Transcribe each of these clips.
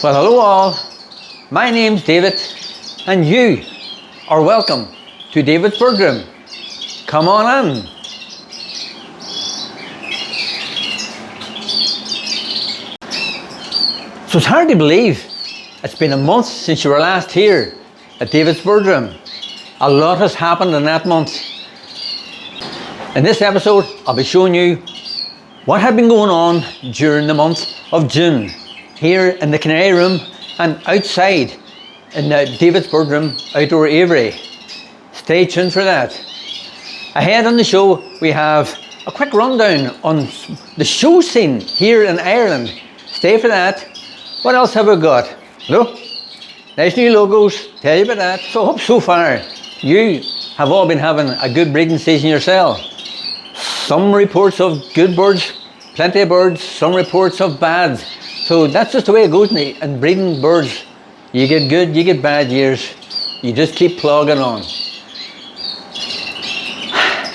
Well, hello all. My name's David, and you are welcome to Davidsbirdroom. Come on in. So it's hard to believe it's been a month since you were last here at Davidsbirdroom. A lot has happened in that month. In this episode, I'll be showing you what had been going on during the month of June here in the Canary room and outside in the Davidsbirdroom outdoor aviary. Stay tuned for that. Ahead on the show, we have a quick rundown on the show scene here in Ireland. Stay for that. What else have we got? Look, nice new logos, tell you about that. So I hope so far you have all been having a good breeding season yourself. Some reports of good birds, plenty of birds, some reports of bad. So that's just the way it goes in breeding birds. You get good, you get bad years. You just keep plugging on.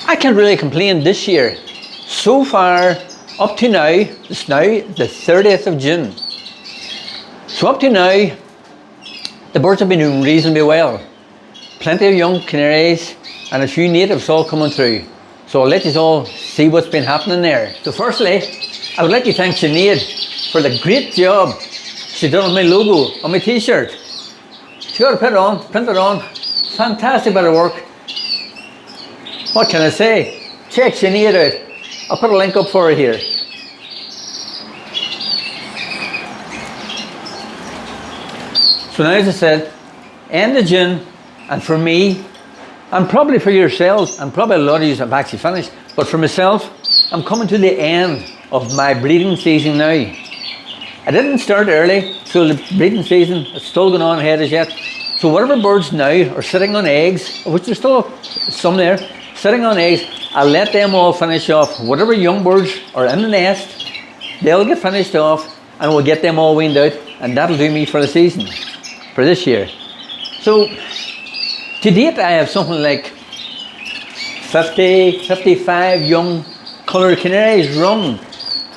I can't really complain this year. So far, up to now, it's now the 30th of June. So up to now, the birds have been doing reasonably well. Plenty of young canaries and a few natives all coming through. So I'll let you all see what's been happening there. So firstly, I would like to thank Sinead for the great job she done on my logo, on my t-shirt. She got to put it on, print it on. Fantastic bit of work. What can I say? Check Sinead out. I'll put a link up for her here. So now, as I said, end of June, and for me, and probably for yourselves, and probably a lot of you have actually finished, but for myself, I'm coming to the end of my breeding season now. I didn't start early, so the breeding season is still going on ahead as yet. So whatever birds now are sitting on eggs, which there's still some there, sitting on eggs, I'll let them all finish off. Whatever young birds are in the nest, they'll get finished off, and we'll get them all weaned out, and that'll do me for the season, for this year. So, to date I have something like 50, 55 young coloured canaries rung,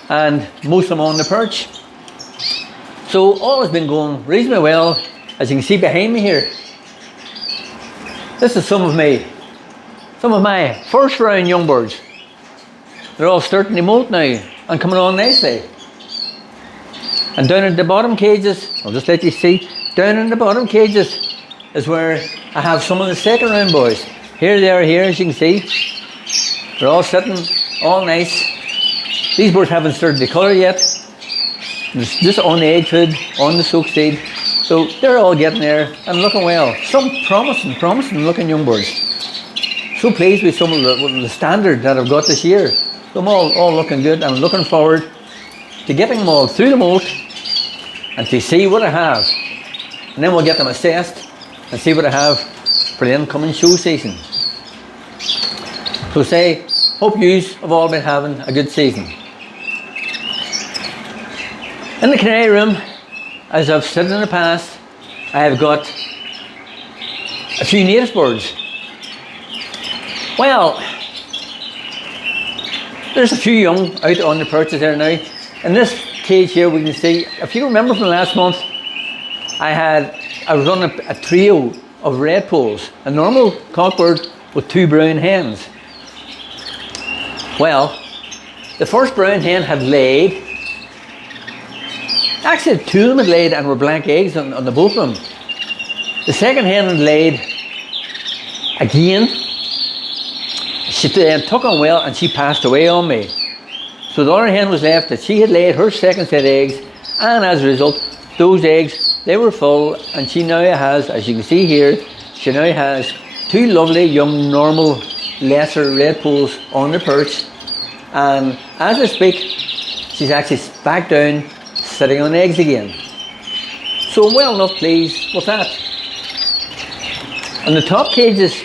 and most of them on the perch. So all has been going reasonably well, as you can see behind me here. This is some of my first round young birds. They're all starting to molt now and coming on nicely. And down at the bottom cages, I'll just let you see, down in the bottom cages is where I have some of the second round boys. Here they are here, as you can see. They're all sitting, all nice. These birds haven't started to colour yet. It's just on the egg food, on the soak seed. So they're all getting there and looking well. Some promising looking young birds. So pleased with some of the standard that I've got this year. So I'm all looking good. I'm looking forward to getting them all through the molt and to see what I have. And then we'll get them assessed and see what I have for the incoming show season. So hope you have all been having a good season. In the Canary room, as I've said in the past, I have got a few native birds. Well, there's a few young out on the perches there now. In this cage here we can see, if you remember from last month, I was on a trio of red poles, a normal cockbird with two brown hens. Well, the first brown hen had laid. Actually, two of them had laid and were blank eggs on the both of them. The second hen had laid again. She took on well and she passed away on me. So the other hen was left that she had laid her second set of eggs, and as a result, those eggs, they were full, and she now has, as you can see here, she now has two lovely young normal lesser red poles on the perch, and as I speak, she's actually back down sitting on eggs again. So I'm well enough pleased with that. On the top cages,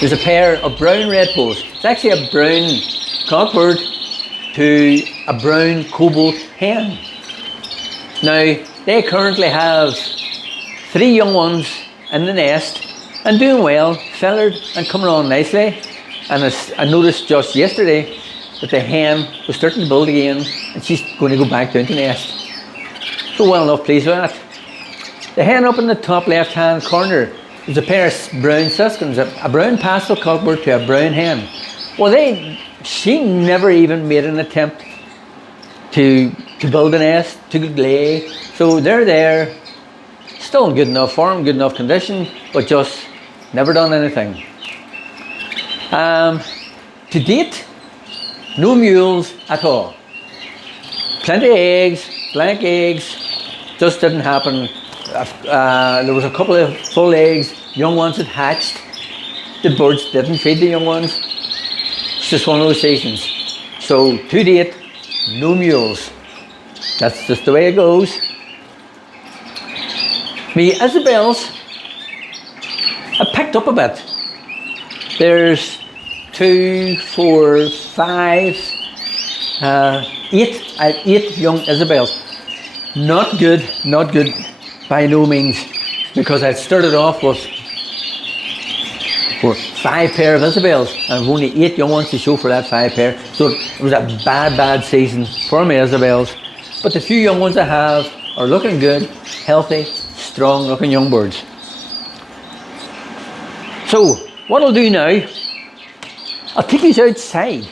there's a pair of brown red poles. It's actually a brown cockbird to a brown cobalt hen. Now, they currently have 3 young ones in the nest and doing well, feathered and coming on nicely. And I noticed just yesterday that the hen was starting to build again, and she's going to go back down to the nest. So well enough pleased with that. The hen up in the top left hand corner is a pair of brown siskins, a brown pastel cockbird to a brown hen. Well, she never even made an attempt to build a nest, to lay. So they're there, still in good enough form, good enough condition, but just never done anything. To date, no mules at all. Plenty of eggs, blank eggs, just didn't happen. There was a couple of full eggs, young ones had hatched. The birds didn't feed the young ones. It's just one of those seasons. So to date, no mules. That's just the way it goes. Me Isabels have picked up a bit. There's 2, 4, 5, 8. I have 8 young Isabels. Not good by no means, because I started off with 5 pair of Isabels and I've only 8 young ones to show for that 5 pair. So it was a bad season for my Isabels. But the few young ones I have are looking good, healthy, strong looking young birds. So what I'll do now, I'll take you outside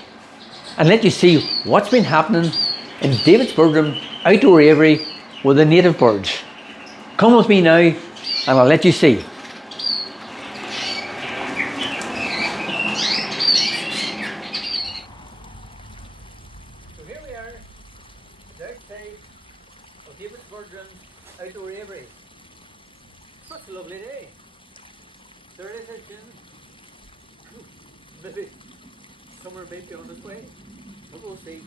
and let you see what's been happening in Davidsbirdroom outdoor aviary with the native birds. Come with me now and I'll let you see. So here we are, outside of Davidsbirdroom outdoor aviary. Such a lovely day. There it is out June. Maybe summer may be on its way. But we'll see.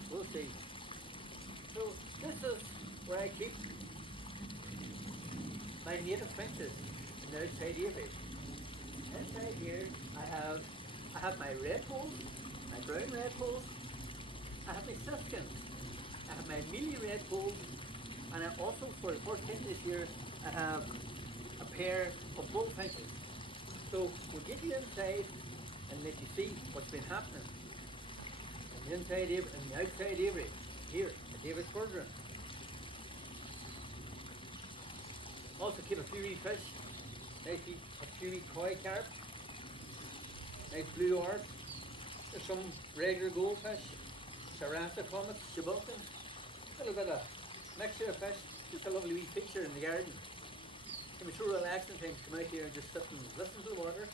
So this is where I keep my native finches in the outside aviary. Inside here I have my redpolls, my brown redpolls, I have my siskins, I have my mealy redpolls, and I also, for the first time this year, I have a pair of bullfinches. So we'll get you inside and let you see what's been happening in the inside aviary and the outside aviary here at Davidsbirdroom. Also keep a few wee fish, a few wee koi carp, nice blue orb, there's some regular goldfish, sarasa comets, shibulkins, a little bit of mixture of fish, just a lovely wee feature in the garden. Can be so relaxing things, come out here and just sit and listen to the water.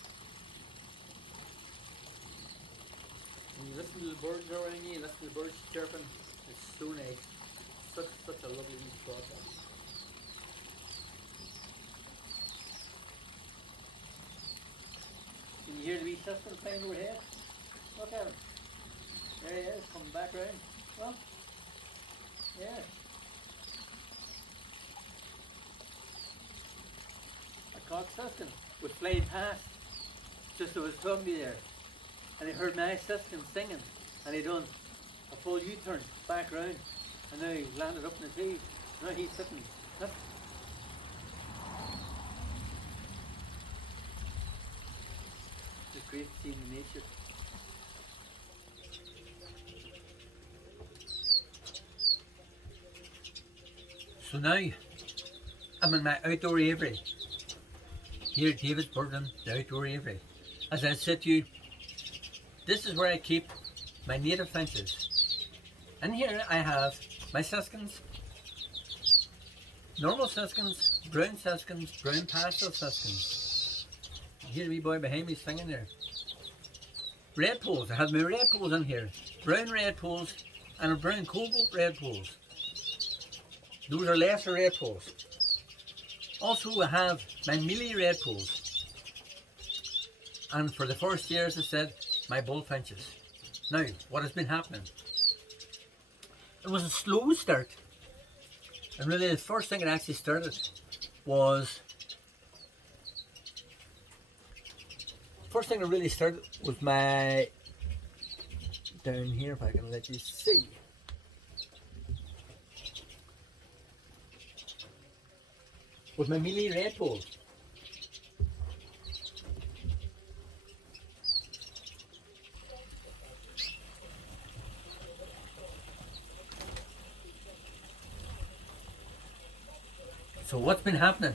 And you listen to the birds around you, listen to the birds chirping, it's so nice. Such a lovely wee spot. Can you hear the wee system playing overhead? Look at him. There he is, coming back round. Well, yeah. A cock siskin was flying past just as I was talking to you there. And he heard my siskin singing and he done a full U-turn back round and now he landed up in the tree. Now he's sitting. Look. Just great seeing the nature. So now I'm in my outdoor aviary here at Davidsbirdroom, the outdoor aviary. As I said to you, this is where I keep my native finches. And here I have my siskins, normal siskins, brown pastel siskins. You hear the wee boy behind me singing there. Redpolls, I have my redpolls in here. Brown redpolls and a brown cobalt redpolls. Those are lesser redpolls. Also I have my mealy redpolls. And for the first year, as I said, my bullfinches. Now, what has been happening? It was a slow start. And really the first thing it actually started was my, down here, if I can let you see, was my mealy redpoll. what's been happening?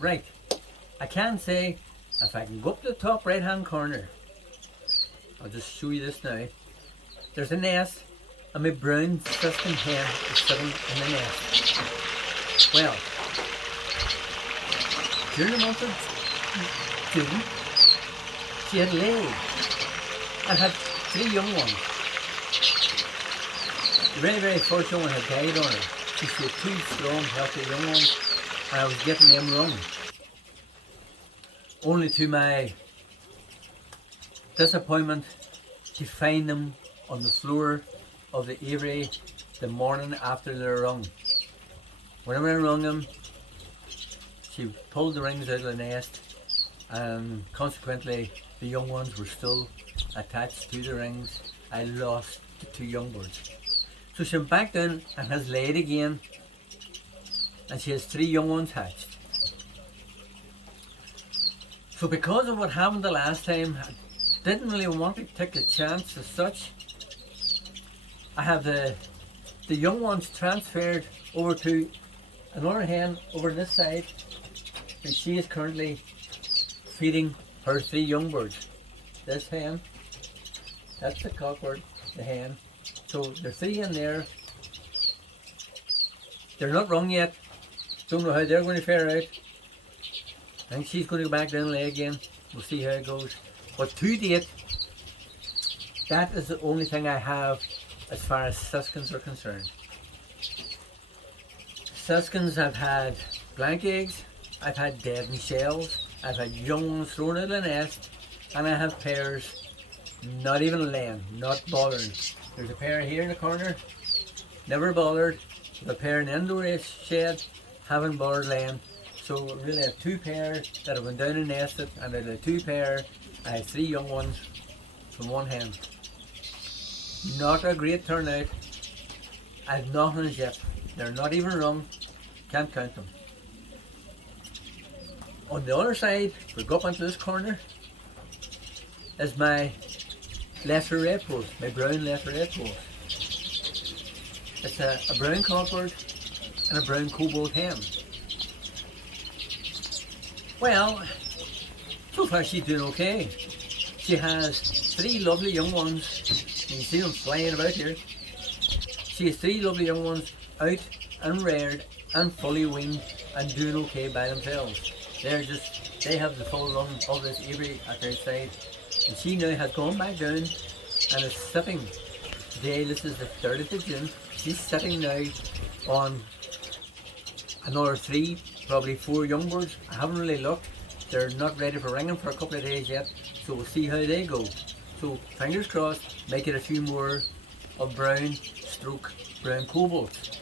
Right, I can say, if I can go up to the top right hand corner, I'll just show you this now. There's a nest, and my brown Siskin hen is sitting in the nest. Well, during the month of June, she had laid and had 3 young ones. The very first young one had died on her. She had 2 strong, healthy young ones, and I was getting them wrong. Only to my disappointment to find them on the floor of the aviary the morning after they were rung. Whenever I rung them, she pulled the rings out of the nest, and consequently the young ones were still attached to the rings. I lost the 2 young birds. So she went back down and has laid again, and she has 3 young ones hatched. So because of what happened the last time, I didn't really want to take a chance as such. I have the young ones transferred over to another hen over this side, and she is currently feeding her 3 young birds. This hen, that's the cockbird, the hen. So there's 3 in there. They're not rung yet. Don't know how they're going to fare out. I think she's going to go back down and lay again. We'll see how it goes. But to date, that is the only thing I have as far as Siskins are concerned. Siskins, I've had blank eggs, I've had deadened shells, I've had young ones thrown out of the nest, and I have pairs not even laying, not bothering. There's a pair here in the corner, never bothered. There's a pair in the indoor shed, haven't bothered laying. So I really have 2 pairs that have went down and nested, and out of the 2 pairs, I have 3 young ones from 1 hen. Not a great turnout. I've nothing as yet. They're not even rung. Can't count them. On the other side, we go up into this corner, is my lesser red post, my brown lesser red post. It's a brown cockbird and a brown cobalt hen. Well, so far she's doing okay. She has 3 lovely young ones. You can see them flying about here. She has 3 lovely young ones out and reared and fully winged and doing okay by themselves. They have the full run of this aviary at their side. And she now has gone back down and is sitting today. This is the 30th of June. She's sitting now on another 3, probably 4 young birds. I haven't really looked. They're not ready for ringing for a couple of days yet, so we'll see how they go. So fingers crossed, make it a few more of brown stroke brown cobalt.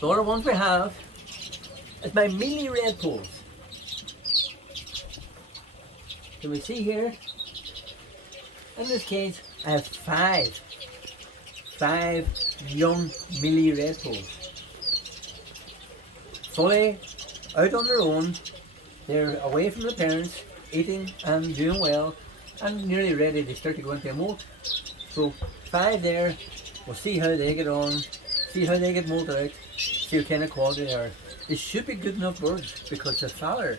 The other ones we have is my mealy red poles. Can we see here? In this case, I have 5 young mealy red poles. Fully out on their own, they're away from the parents, eating and doing well, and nearly ready to start to go into a molt. So 5 there, we'll see how they get on, see how they get molted out, see what kind of quality they are. They should be good enough birds, because the fallow,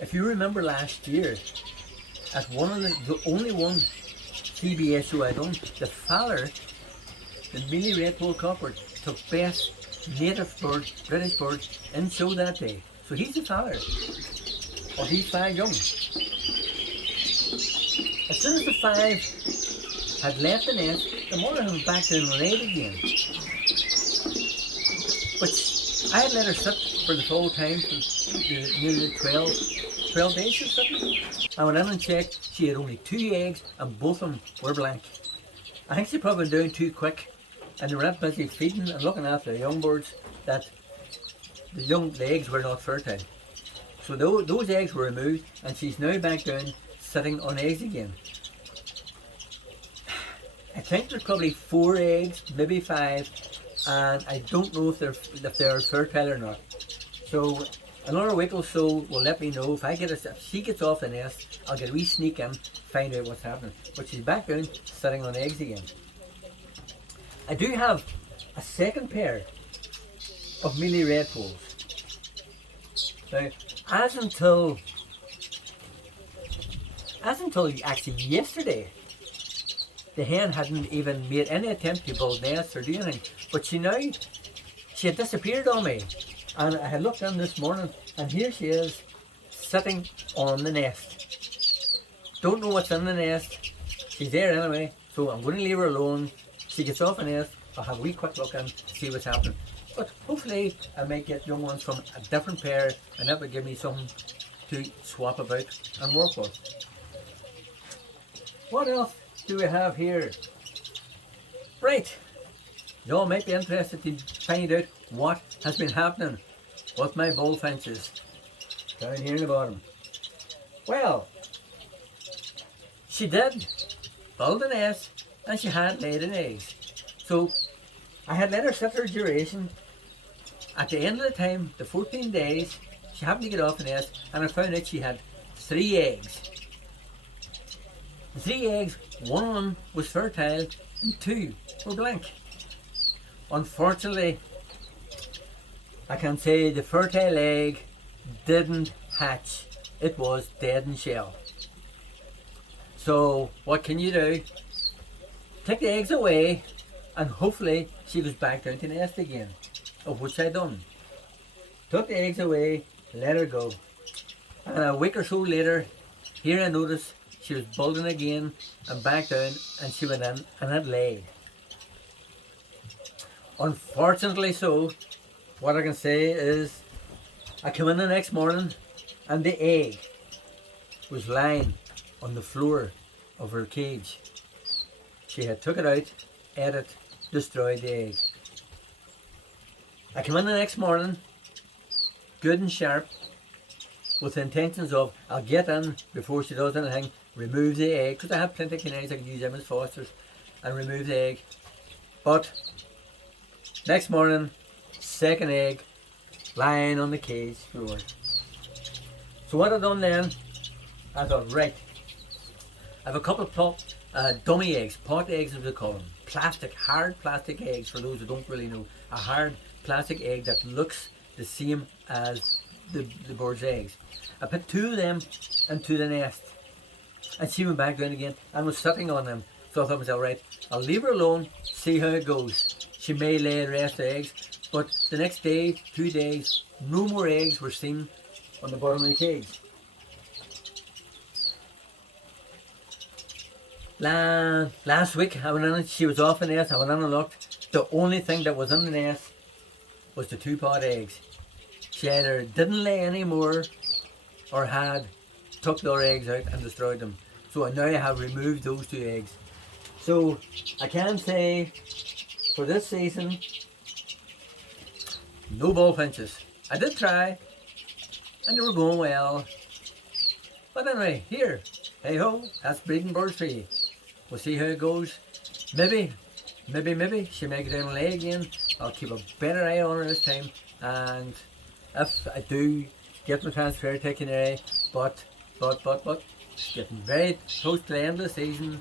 if you remember last year, at one of the only one CBS show I done, the fallow, the mealy red pole cockbird, took best native bird, British bird in show that day. So he's the father of these 5 young. As soon as the 5 had left the nest, the mother went back down and laid again. But I had let her sit for the full time, for nearly 12 days she was sitting. I went in and checked, she had only 2 eggs and both of them were blank. I think she probably been doing too quick, and they were that busy feeding and looking after the young birds that the eggs were not fertile. So those eggs were removed, and she's now back down sitting on eggs again. I think there's probably 4 eggs, maybe 5, and I don't know if they're fertile or not. So another week or so will let me know. If she gets off the nest, I'll get a wee sneak in, find out what's happening. But she's back down sitting on eggs again. I do have a second pair of mealy redpolls. Now, as until actually yesterday, the hen hadn't even made any attempt to build nests or do anything. But she had disappeared on me. And I had looked in this morning, and here she is, sitting on the nest. Don't know what's in the nest. She's there anyway, so I'm going to leave her alone. She gets off the nest, I'll have a wee quick look and see what's happening. But hopefully I might get young ones from a different pair, and that will give me something to swap about and work with. What else do we have here? Right, you all might be interested to find out what has been happening with my bullfinches down here in the bottom. Well, she did build a nest and she had laid an egg. So I had let her sit her duration. At the end of the time, the 14 days, she happened to get off the nest, and I found out she had 3 eggs. The 3 eggs, one of them was fertile and 2 were blank. Unfortunately, I can say the fertile egg didn't hatch. It was dead in shell. So what can you do? Take the eggs away, and hopefully she goes back down to the nest again, of which I done. Took the eggs away, let her go. And a week or so later, here I noticed she was building again and back down, and she went in and had laid. Unfortunately so, what I can say is, I came in the next morning and the egg was lying on the floor of her cage. She had took it out, ate it, destroyed the egg. I came in the next morning, good and sharp, with the intentions of, I'll get in before she does anything, remove the egg, because I have plenty of canaries, I can use them as fosters, and remove the egg. But next morning, second egg lying on the cage floor. So what I done then, I thought, right, I have a couple of dummy eggs, pot eggs as we call them, hard plastic eggs, for those who don't really know, a hard plastic egg that looks the same as the bird's eggs. I put 2 of them into the nest, and she went back down again and was sitting on them. So I thought to myself, right, I'll leave her alone, see how it goes. She may lay the rest of the eggs, but the next day, 2 days, no more eggs were seen on the bottom of the cage. Last week, I went in, she was off the nest, I went in and looked. The only thing that was in the nest was the 2 pot eggs. She either didn't lay any more or had took their eggs out and destroyed them. So now I have removed those 2 eggs. So I can say for this season, no bullfinches. I did try and they were going well. But anyway, here, hey ho, that's breeding birds for you. We'll see how it goes. Maybe she may get down and lay again. I'll keep a better eye on her this time. And if I do get my transfer to Canary, but it's getting very close to the end of the season,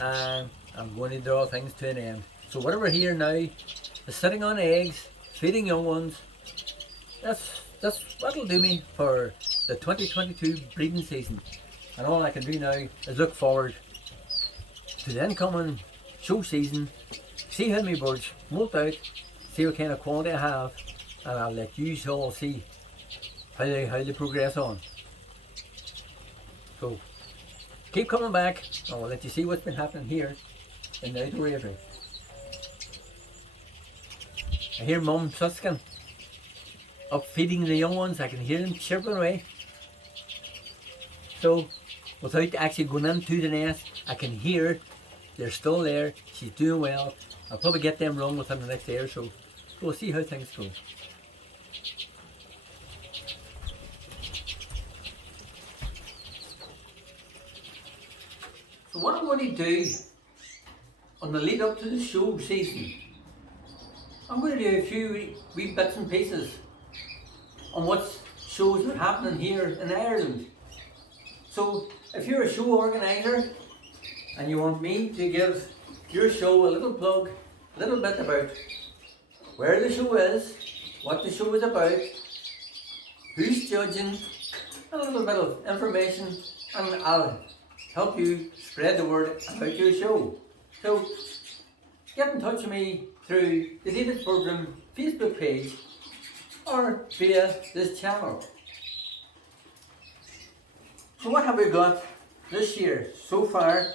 and I'm going to draw things to an end. So whatever here now is sitting on eggs, feeding young ones. That'll do me for the 2022 breeding season. And all I can do now is look forward to the incoming show season, see how many birds molt out, see what kind of quality I have, and I'll let you all see how they progress on. So keep coming back, and I'll let you see what's been happening here in the outdoor aviary. I hear Mum Suskin up feeding the young ones. I can hear them chirping away. So without actually going into the nest, I can hear they're still there. She's doing well. I'll probably get them run within the next day or so. So we'll see how things go. So what I'm going to do on the lead up to the show season, I'm going to do a few wee bits and pieces on what shows are happening here in Ireland. So if you're a show organiser and you want me to give your show a little plug, a little bit about where the show is, what the show is about, who's judging, a little bit of information, and I'll help you spread the word about your show. So get in touch with me through the Davidsbirdroom Facebook page or via this channel. So what have we got this year so far?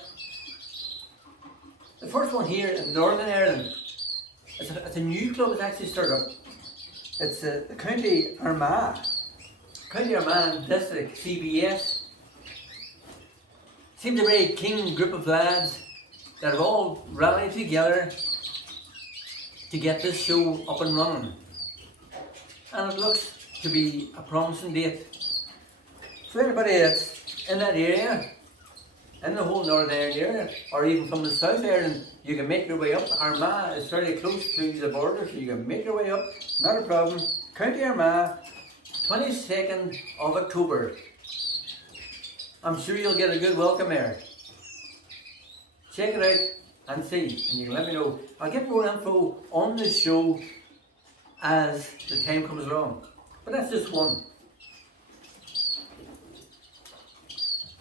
The first one here in Northern Ireland. It's a new club that's actually started up. It's the County Armagh. County Armagh District CBS. Seems a very keen group of lads that have all rallied together to get this show up and running. And it looks to be a promising date. So anybody that's in that area, in the whole Northern Ireland area, or even from the South Ireland, you can make your way up. Armagh is fairly close to the border, so you can make your way up, not a problem. County Armagh, 22nd of October. I'm sure you'll get a good welcome there. Check it out and see, and you can let me know. I'll get more info on the show as the time comes along. But that's just one.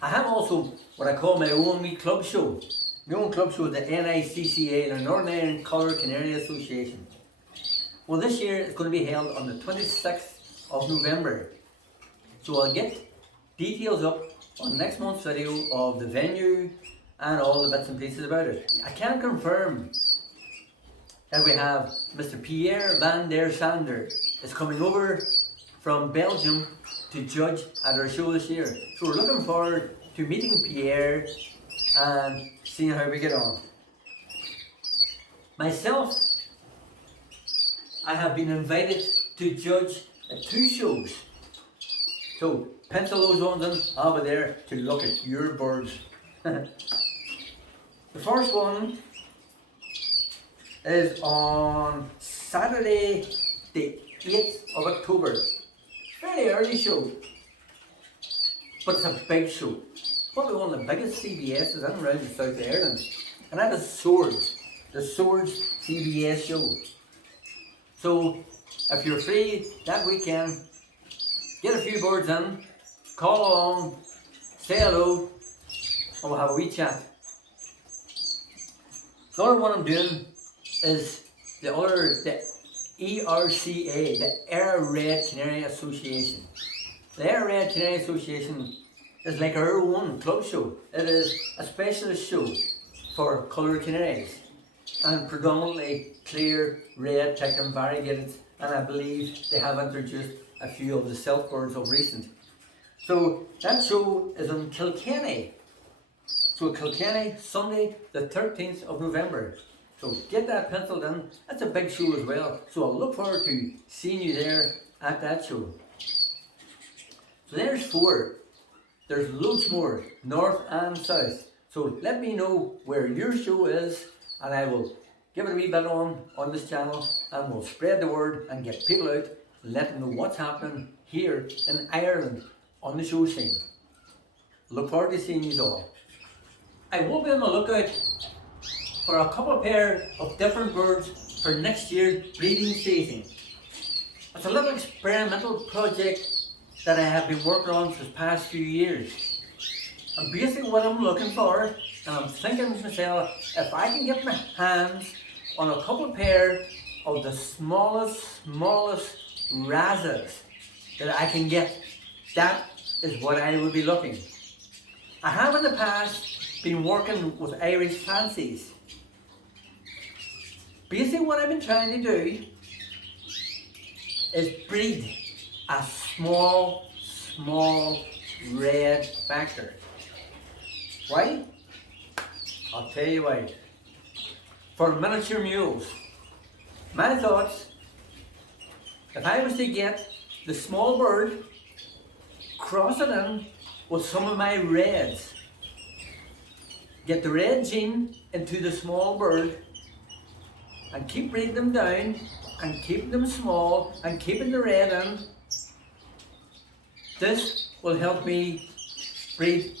I have also what I call my own wee club show. My own club show is the NICCA, the Northern Ireland Colour Canary Association. Well, this year it's going to be held on the 26th of November. So I'll get details up on next month's video of the venue and all the bits and pieces about it. I can confirm that we have Mr. Pierre van der Sander is coming over from Belgium to judge at our show this year. So we're looking forward to meeting Pierre and seeing how we get on. Myself, I have been invited to judge at 2 shows. So pencil those ones in, I'll be there to look at your birds. The first one is on Saturday the 8th of October. Very early show, but it's a big show. Probably one of the biggest CBSs in around the South of Ireland. And that is Swords, the Swords CBS show. So if you're free that weekend, get a few birds in, call along, say hello, and we'll have a wee chat. The other one I'm doing is the ERCA, the Air Red Canary Association. The Air Red Canary Association is like our own club show. It is a specialist show for coloured canaries, and predominantly clear, red, tick and variegated, and I believe they have introduced a few of the silk birds of recent. So that show is in Kilkenny. So Kilkenny, Sunday the 13th of November. So get that penciled in. That's a big show as well. So I'll look forward to seeing you there at that show. So there's 4. There's loads more, north and south. So let me know where your show is, and I will give it a wee bit on this channel, and we'll spread the word and get people out, let them know what's happening here in Ireland on the show scene. Look forward to seeing you all. I will be on the lookout for a couple of pair of different birds for next year's breeding season. It's a little experimental project that I have been working on for the past few years. And basically what I'm looking for, and I'm thinking to myself, if I can get my hands on a couple of pair of the smallest razas that I can get, that is what I would be looking. I have in the past been working with Irish fancies. Basically what I've been trying to do is breed a small red factor. Why? I'll tell you why. For miniature mules. My thoughts, if I was to get the small bird, cross it in with some of my reds, get the red gene into the small bird, and keep breeding them down, and keeping them small, and keeping the red in, this will help me breed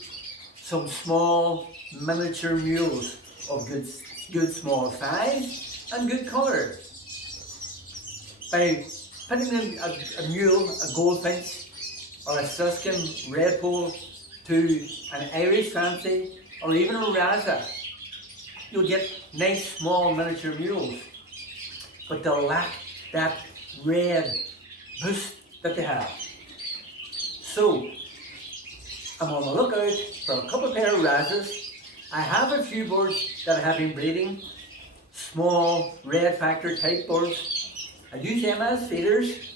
some small miniature mules of good small size and good colour. By putting in a mule, a goldfinch, or a Suskin redpoll to an Irish fancy, or even a Raza, you'll get nice small miniature mules, but they'll lack that red boost that they have. So I'm on the lookout for a couple of pair of Razas. I have a few birds that I have been breeding, small red factor type birds. I use them as feeders,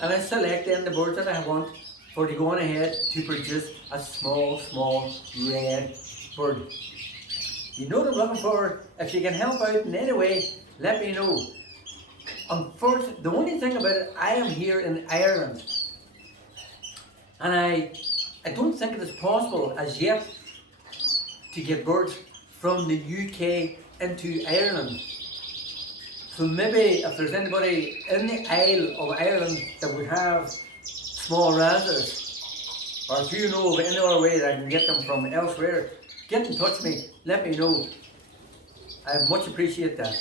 and I select then the birds that I want for to go on ahead to produce a small red bird. You know what I'm looking for. If you can help out in any way, let me know. Unfortunately, the only thing about it, I am here in Ireland, and I don't think it is possible as yet to get birds from the UK into Ireland. So maybe if there's anybody in the Isle of Ireland that would have small Razas, or if you know of any other way that I can get them from elsewhere, get in touch with me, let me know. I much appreciate that.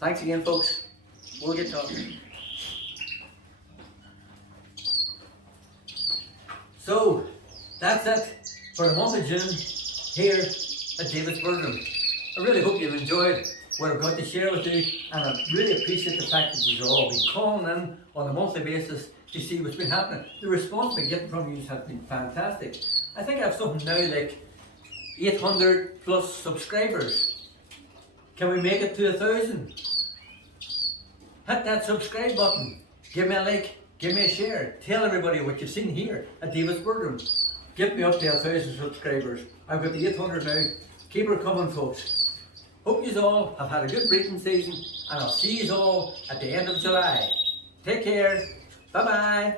Thanks again, folks. We'll get talking. So, that's it for the month of June here at Davidsbirdroom. I really hope you've enjoyed what I've got to share with you, and I really appreciate the fact that you've all been calling in on a monthly basis to see what's been happening. The response I've been getting from you has been fantastic. I think I have something now like 800 plus subscribers. Can we make it to 1,000? Hit that subscribe button. Give me a like. Give me a share. Tell everybody what you've seen here at Davidsbirdroom. Get me up to 1,000 subscribers. I've got the 800 now. Keep her coming, folks. Hope you all have had a good breeding season, and I'll see you all at the end of July. Take care. Bye-bye.